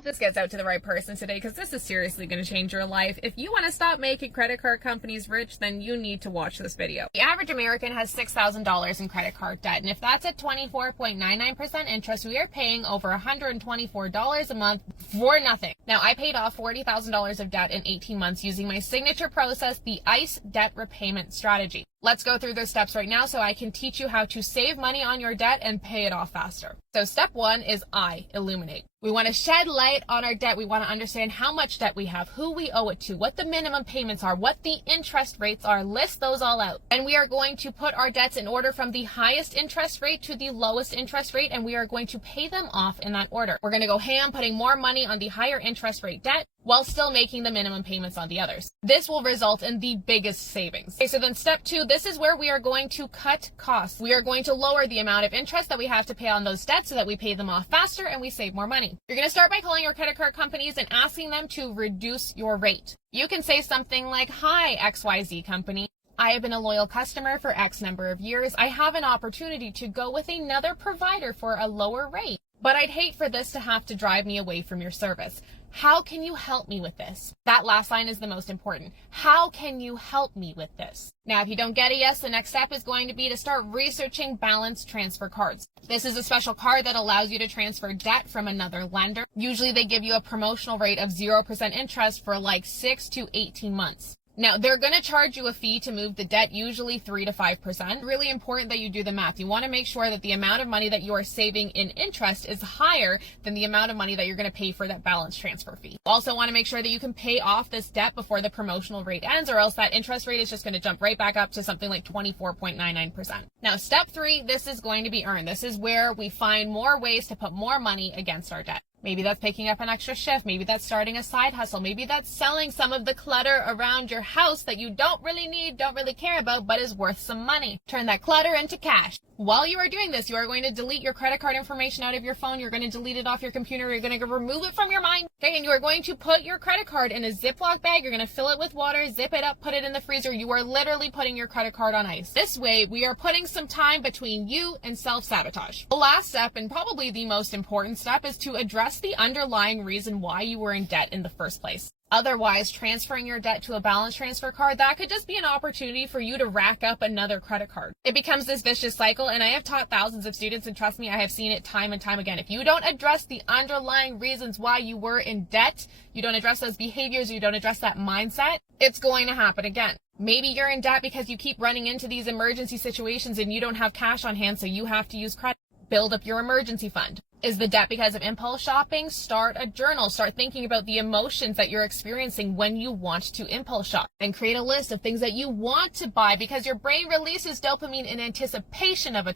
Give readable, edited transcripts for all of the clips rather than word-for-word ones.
hope this gets out to the right person today, because this is seriously going to change your life. If you want to stop making credit card companies rich, then you need to watch this video. The average American has $6,000 in credit card debt, and if that's at 24.99% interest, we are paying over $124 a month for nothing. Now, I paid off $40,000 of debt in 18 months using my signature process, the ICE debt repayment strategy. Let's go through those steps right now so I can teach you how to save money on your debt and pay it off faster. So step one is illuminate. We want to shed light on our debt. We want to understand how much debt we have, who we owe it to, what the minimum payments are, what the interest rates are. List those all out. And we are going to put our debts in order from the highest interest rate to the lowest interest rate, and we are going to pay them off in that order. We're going to go ham putting more money on the higher interest rate debt while still making the minimum payments on the others. This will result in the biggest savings. Okay, so then step two, this is where we are going to cut costs. We are going to lower the amount of interest that we have to pay on those debts so that we pay them off faster and we save more money. You're going to start by calling your credit card companies and asking them to reduce your rate. You can say something like, "Hi, XYZ company. I have been a loyal customer for X number of years. I have an opportunity to go with another provider for a lower rate, but I'd hate for this to have to drive me away from your service. How can you help me with this?" That last line is the most important. How can you help me with this? Now, if you don't get a yes, the next step is going to be to start researching balance transfer cards. This is a special card that allows you to transfer debt from another lender. Usually they give you a promotional rate of 0% interest for like 6 to 18 months. Now, they're going to charge you a fee to move the debt, usually 3 to 5%. Really important that you do the math. You want to make sure that the amount of money that you are saving in interest is higher than the amount of money that you're going to pay for that balance transfer fee. You also want to make sure that you can pay off this debt before the promotional rate ends, or else that interest rate is just going to jump right back up to something like 24.99%. Now, step three, this is going to be earned. This is where we find more ways to put more money against our debt. Maybe that's picking up an extra shift. Maybe that's starting a side hustle. Maybe that's selling some of the clutter around your house that you don't really need, don't really care about, but is worth some money. Turn that clutter into cash. While you are doing this, you are going to delete your credit card information out of your phone. You're going to delete it off your computer. You're going to remove it from your mind. Okay, and you are going to put your credit card in a Ziploc bag. You're going to fill it with water, zip it up, put it in the freezer. You are literally putting your credit card on ice. This way, we are putting some time between you and self-sabotage. The last step, and probably the most important step, is to address the underlying reason why you were in debt in the first place. Otherwise, transferring your debt to a balance transfer card, that could just be an opportunity for you to rack up another credit card. It becomes this vicious cycle, and I have taught thousands of students, and trust me, I have seen it time and time again. If you don't address the underlying reasons why you were in debt, you don't address those behaviors, you don't address that mindset, it's going to happen again. Maybe you're in debt because you keep running into these emergency situations and you don't have cash on hand, so you have to use credit. Build up your emergency fund. Is the debt because of impulse shopping? Start a journal. Start thinking about the emotions that you're experiencing when you want to impulse shop. And create a list of things that you want to buy, because your brain releases dopamine in anticipation of a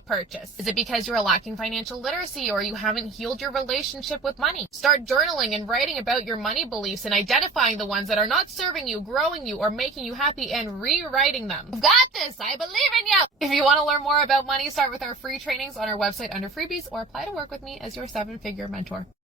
purchase. Is it because you're lacking financial literacy, or you haven't healed your relationship with money? Start journaling and writing about your money beliefs and identifying the ones that are not serving you, growing you, or making you happy, and rewriting them. You've got this. I believe in you. If you want to learn more about money, start with our free trainings on our website under freebies, or apply to work with me as your 7-figure mentor.